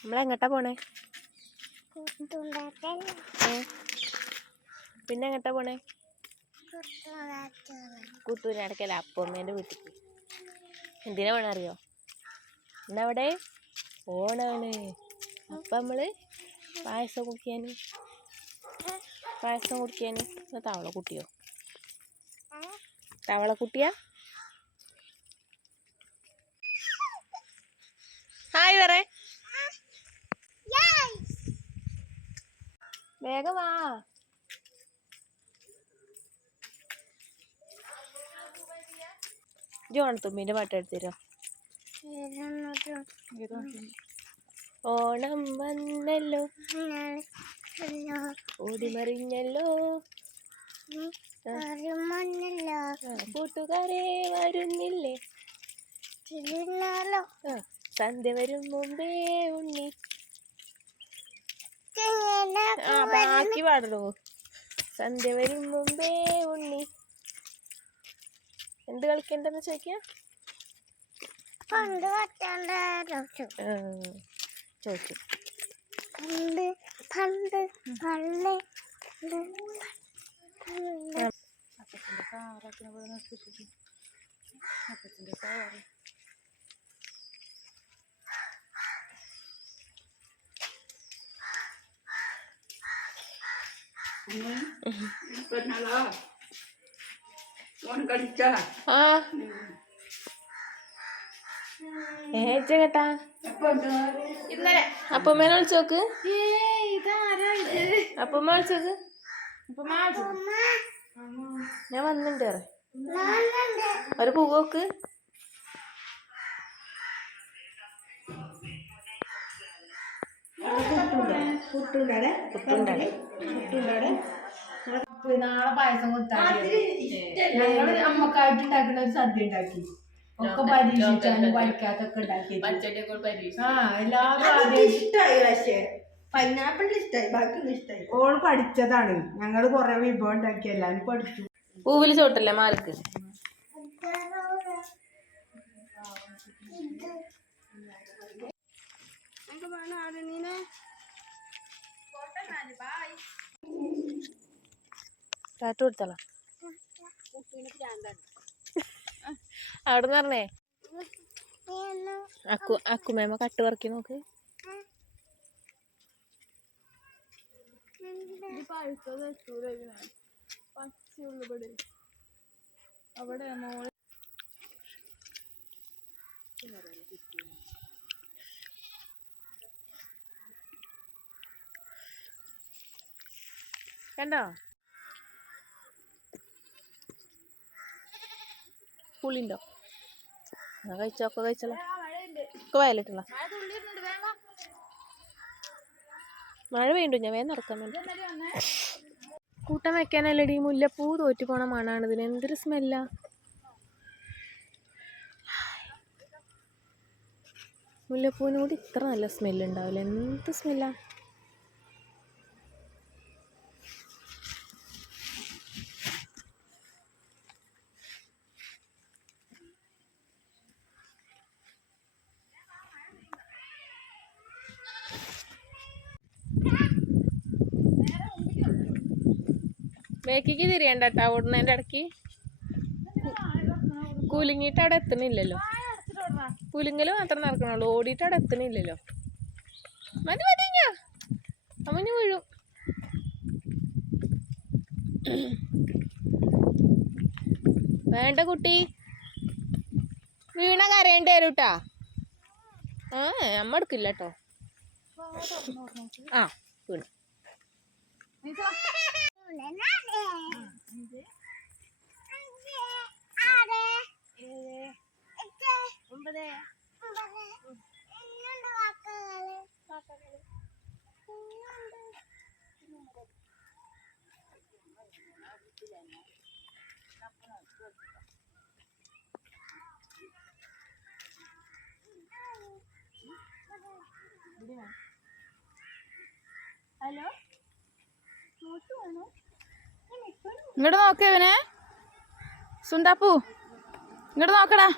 നമ്മളെങ്ങട്ടാ പോണേ? പിന്നെ എങ്ങട്ടാ പോണേ? കൂട്ടൂരടക്കല്ല അപ്പമ്മേന്റെ വീട്ടിൽ എന്തിനാ പോണ അറിയോ ഇന്നവിടെ ഓണാണ്. അപ്പം നമ്മൾ പായസം കുടിക്കാൻ പായസം കുടിക്കാൻ തവള കുട്ടിയോ തവള കുട്ടിയാ വേഗം വാ ജോണത്തുമ്പിന്റെ പാട്ട് എടുത്തരോ? ഓണം വന്നല്ലോ. ഓടിമറിഞ്ഞല്ലോ. കൂട്ടുകാരെ വരുന്നില്ലേ? സന്ധ്യ വരും മുമ്പേ ഉണ്ണി. ബാക്കി പാടണോ സന്ധ്യ വരും മുമ്പേ ഉണ്ണി. എന്ത് കളിക്കണ്ടെന്ന് ചോദിക്കാ? പണ്ട് ചോദിച്ചു. പണ്ട് പണ്ട് പണ്ട് ആ. ഏച്ച കേട്ടാ ഇന്നലെ. അപ്പമ്മേനെ വിളിച്ചോക്ക് അപ്പമ്മ വിളിച്ചോക്ക് ഞാൻ വന്നിണ്ട് പറ. ഒരു പൂവോക്ക് പുട്ടുണ്ടാടെ? നാളെ പായസം കൊടുത്താൽ ഞങ്ങൾ അമ്മക്കായിട്ട് ഉണ്ടാക്കുന്ന ഒരു സദ്യ ഉണ്ടാക്കി. ഒക്കെ പരീക്ഷിച്ചാലും പഠിക്കാത്തൊക്കെ ഉണ്ടാക്കി ആ എല്ലാ ഇഷ്ടായി പക്ഷേ. പൈനാപ്പിൾ ഇഷ്ടായി ബാക്കിയൊന്നും ഇഷ്ടായി. ഓൾ പഠിച്ചതാണ്. ഞങ്ങൾ കൊറേ വിഭവം ഉണ്ടാക്കി എല്ലാരും പഠിച്ചു. പൂവിൽ ചോട്ടല്ലേ മാർക്ക്? കാട്ട് കൊടുത്തള. അവിടെ നിന്ന് പറഞ്ഞേ? അക്കു അക്കുമേമ കട്ട് പറക്കി നോക്ക്. കണ്ടോ? പുളിണ്ടോ? കഴിച്ചോ ഒക്കെ കഴിച്ചല്ലോ. വയലിട്ടുള്ള. മഴ പെയ്യണ്ടു ഞാൻ വേഗം നടക്കാൻ വേണ്ടി. കൂട്ടം വെക്കാനല്ലടി. മുല്ലപ്പൂ തോറ്റു പോണ മണാണ്. ഇതിന് എന്തൊരു സ്മെല്ലാ. മുല്ലപ്പൂവിനോട് ഇത്ര നല്ല സ്മെല്ല് ഉണ്ടാവില്ല. എന്ത് സ്മെല്ലാ. ബേക്കിക്ക് തിരിയണ്ട കേട്ടോ ഓടുന്നതിന്റെ ഇടയ്ക്ക്. കുലുങ്ങിയിട്ട് അവിടെ എത്തണില്ലല്ലോ. കുലുങ്ങൽ മാത്രം നടക്കണുള്ളൂ. ഓടിയിട്ട് അവിടെ എത്തണില്ലല്ലോ. മതി മതി ഞാൻ വീഴും. വേണ്ട കുട്ടി. വീണ കരയേണ്ടി വരും കേട്ടാ ആ അമ്മ എടുക്കില്ല കേട്ടോ ആ വീണു. ഇങ്ങോട്ട് നോക്കിയവനെ സുണ്ടാപ്പു ഇങ്ങോട്ട് നോക്കടാ.